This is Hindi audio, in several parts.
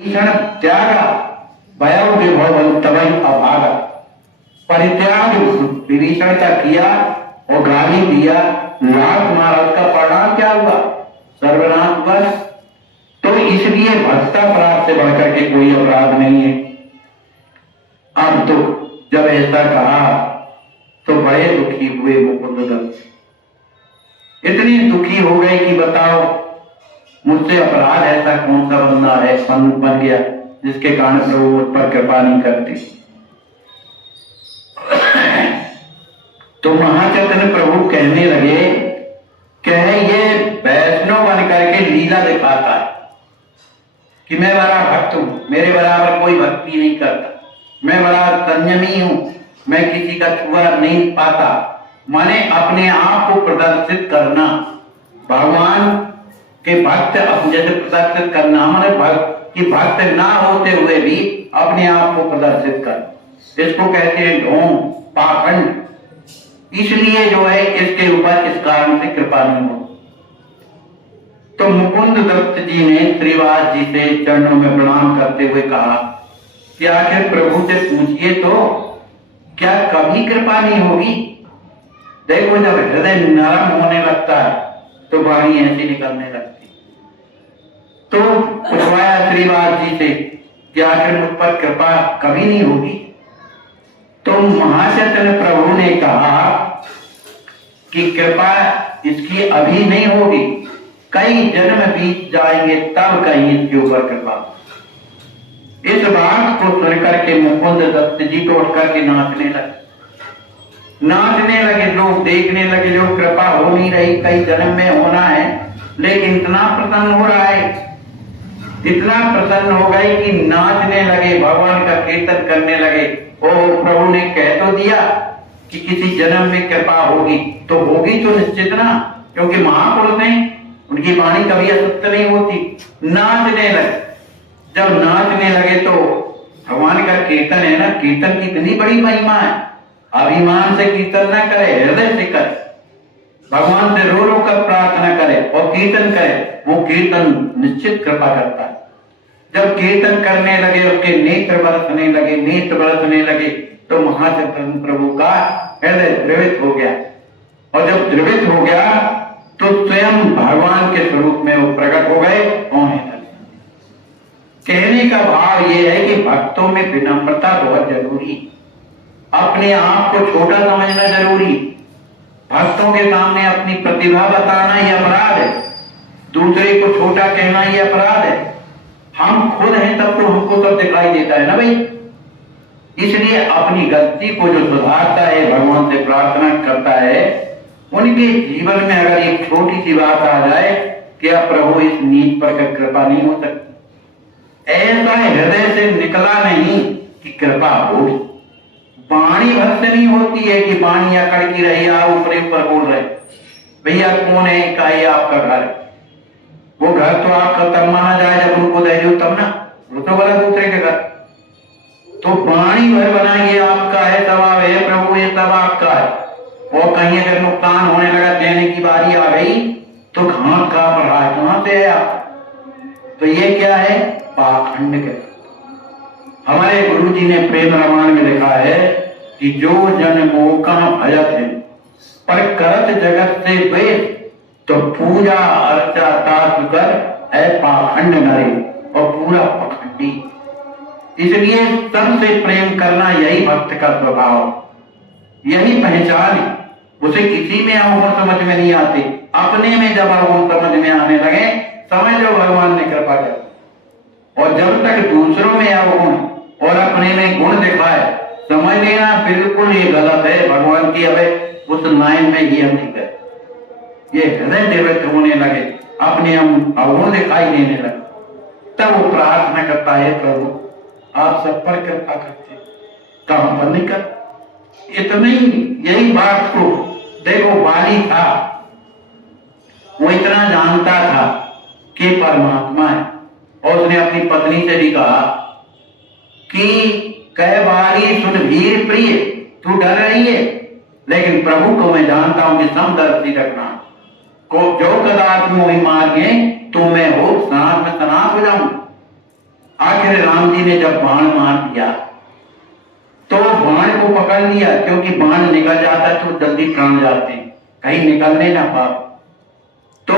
क्षण त्याग भयउ विभव तवै अभागा। परित्याग विभीषण का किया और गाली दिया, लाख महाराज का परिणाम क्या हुआ? सर्वनाश बस। तो इसलिए भक्ता अपराध से बढ़कर के कोई अपराध नहीं है। अब तो जब ऐसा कहा तो बड़े दुखी हुए मुकुंद दत्त, इतनी दुखी हो गए कि बताओ मुझसे अपराध ऐसा कौन सा बंदा है बन गया जिसके कारण प्रभु मुझ पर कृपा नहीं करते। तो महाचैतन्य प्रभु कहने लगे कहे ये वैष्णव बन करके लीला दिखाता है कि मैं बड़ा भक्त हूं, मेरे बराबर कोई भक्ति नहीं करता, मैं बड़ा संयमी हूं, मैं किसी का छुआ नहीं पाता। माने अपने आप को प्रदर्शित करना, भगवान के भक्त जैसे प्रदर्शित करना, माने भक्त ना होते हुए भी अपने आप को प्रदर्शित करना, इसको कहते हैं ढोंग पाखंड। इसलिए जो है इसके ऊपर इस कारण से कृपा नहीं हो। तो मुकुंद दत्त जी ने श्रीवास जी से चरणों में प्रणाम करते हुए कहा कि आखिर प्रभु से पूछिए तो क्या कभी कृपा नहीं होगी? देखो जब हृदय नरम होने लगता है तो वाणी ऐसी निकलने लगती। तो पूछवाया श्रीवास जी से कि आखिर मुझ पर कृपा कभी नहीं होगी? तो महाचैतन्य प्रभु ने कहा कि कृपा इसकी अभी नहीं होगी, कई जन्म बीत जाएंगे तब कहीं इसके ऊपर कृपा। इस बात को सुनकर के मुकुंद दत्त जी तो उठ करके नाचने लगे, लोग देखने लगे, जो कृपा हो नहीं रही, कई जन्म में होना है, लेकिन इतना प्रसन्न हो रहा है, इतना प्रसन्न हो गए कि नाचने लगे, भगवान का कीर्तन करने लगे। ओ प्रभु ने कह तो दिया कि किसी जन्म में कृपा होगी, तो होगी तो निश्चित ना, क्योंकि महापुरुष हैं, उनकी वाणी कभी असत्य नहीं होती। नाचने लगे, जब नाचने लगे तो भगवान का कीर्तन है ना, कीर्तन की इतनी बड़ी महिमा है, अभिमान से कीर्तन ना करे, हृदय से करे, भगवान से रो रो कर प्रार्थना करे और कीर्तन करे, वो कीर्तन निश्चित कृपा करता है। जब कीर्तन करने लगे, उसके नेत्र बरसने लगे, तो महाचैतन्य प्रभु का हृदय द्रवित हो गया, और जब द्रवित हो गया तो स्वयं भगवान के स्वरूप में वो प्रकट हो गए। कहने का भाव ये है कि भक्तों में विनम्रता बहुत जरूरी, अपने आप को छोटा समझना जरूरी, भक्तों के सामने अपनी प्रतिभा बताना ये अपराध है, दूसरे को छोटा कहना ये अपराध है। हम खुद हैं तब तो हमको सब दिखाई देता है ना भाई। इसलिए अपनी गलती को जो सुधारता है, भगवान से प्रार्थना करता है, उनके जीवन में अगर एक छोटी सी बात आ जाए कि अब प्रभु इस नीच पर कृपा नहीं हो सकती, ऐसा हृदय से निकला नहीं कि कृपा होगी। वाणी भर से नहीं होती है कि वाणी अकड़ की रही, आप ऊपर बोल रहे भैया कौन है, का ये आपका घर है, वो घर तो आपका तब माना जाए जब उनको दे दो तब ना, वो तो बोला दूसरे के घर। तो वाणी भर बनाइए आपका है, स्वभाव है प्रभु, ये सब आपका है, और कहीं अगर नुकसान होने लगा, देने की बारी आ गई तो घाट का पढ़ा है, कहां से है आप? तो ये क्या है? पाखंड के। हमारे गुरु जी ने प्रेम रामायण में लिखा है कि जो जन मोह का भजत है पर करत जगत से द्वेष, तो पूजा अर्चा तास कर है पाखंड नरे, और पूरा पाखंडी। इसलिए सबसे प्रेम करना यही भक्त का स्वभाव, यही पहचान है। उसे किसी में अवगुण समझ में नहीं आते, अपने में जब अवगुण समझ में आने लगे, समझ लो भगवान ने कृपा कर। और जब तक दूसरों में अवगुण और अपने में गुण दिखाए, समझ लेना बिल्कुल ये गलत है, भगवान की अब उस लाइन में ये हम नहीं कर, ये हृदय देवत होने लगे, अपने हम अवगुण दिखाई देने लगे, तब वो प्रार्थना करता है प्रभु आप सब पर कृपा करते, कहां पर नहीं कर। इतनी यही बात को देखो, बाली था, वो इतना जानता था कि परमात्मा है, और उसने अपनी पत्नी से भी कहा कि कह बाली सुन वीर प्रिय, तू डर रही है, लेकिन प्रभु को मैं जानता हूं कि समदर्शी रखना को जो कदाच मोहि मार्गे तो मैं हो सनात में सनात हो जाऊं। आखिर राम जी ने जब बाण मार दिया तो बाण को पकड़ लिया, क्योंकि बाण निकल जाता तो जल्दी प्राण जाते, कहीं निकलने ना पा। तो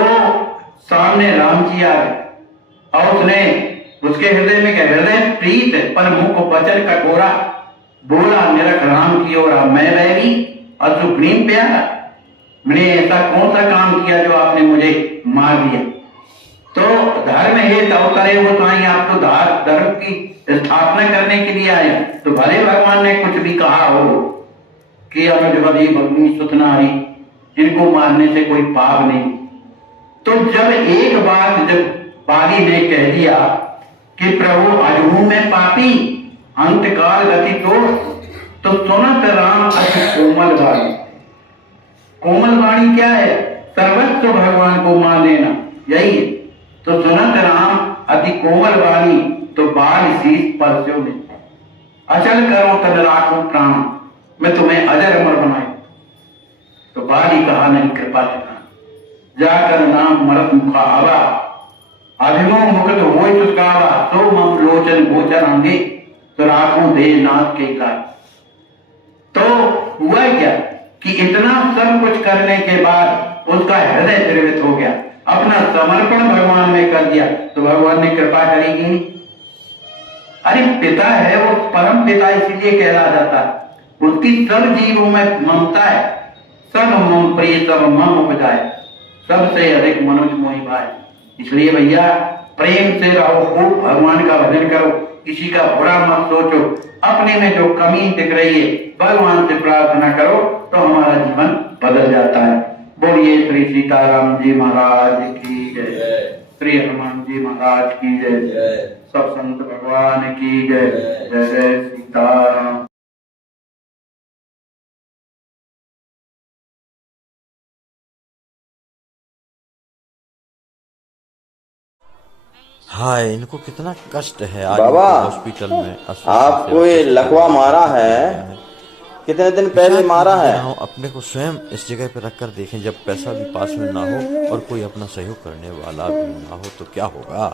सामने राम जी आ गए और उसने उसके हृदय में क्या, हृदय प्रीत पर मुख वचन कठोरा, बोला निरख राम की ओर मैं बैरी और सुप्रीम प्यारा, मैंने ऐसा कौन सा काम किया जो आपने मुझे मार दिया। तो धर्म है तव करे वो साईं, आप तो धर्म की स्थापना करने के लिए आए, तो भले भगवान ने कुछ भी कहा हो कि अनुजवदी भगनी सुतनारी, इनको मारने से कोई पाप नहीं। तो जब एक बात जब बाली ने कह दिया कि प्रभु अजहू में पापी अंतकाल गति तो सुनत राम अति कोमल वाणी। कोमल वाणी क्या है, सर्वस्व भगवान को मान लेना, यही है। तो सुनत राम अति कोमल वाणी, तो बाल शीश परस्यों में अचल करो तद राखो प्राण, मैं तुम्हें अजर अमर बनाए। तो बाली कहा नहीं कृपा करना, जाकर नाम मरत मुखा आवा, अभिमो मुकुट होय सुकावा, सो मम लोचन गोचर अंगे, तो राखो दे नाथ के लाए। तो हुआ क्या कि इतना सब कुछ करने के बाद उसका हृदय द्रवित हो गया, अपना समर्पण भगवान में कर दिया, तो भगवान ने कृपा करेगी नहीं। अरे पिता है वो परम पिता, इसीलिए कहला जाता है, उसकी सब जीवों में ममता है, सब मम प्रिय सब मम उपजाए, सबसे अधिक मनुज मोहि भाई। इसलिए भैया प्रेम से रहो, खूब भगवान का भजन करो, किसी का बुरा मत सोचो, अपने में जो कमी दिख रही है भगवान से प्रार्थना करो तो हमारा जीवन बदल जाता है। बोलिए श्री सीताराम जी महाराज की जय, श्री हनुमान जी महाराज की जय, सब संत भगवान की जय। जय जय सीताराम। हाँ, इनको कितना कष्ट है आज बाबा, हॉस्पिटल में। आपको ये लकवा मारा है, कितने दिन पहले मारा है? अपने को स्वयं इस जगह पे रख कर देखें, जब पैसा भी पास में ना हो और कोई अपना सहयोग करने वाला भी ना हो तो क्या होगा।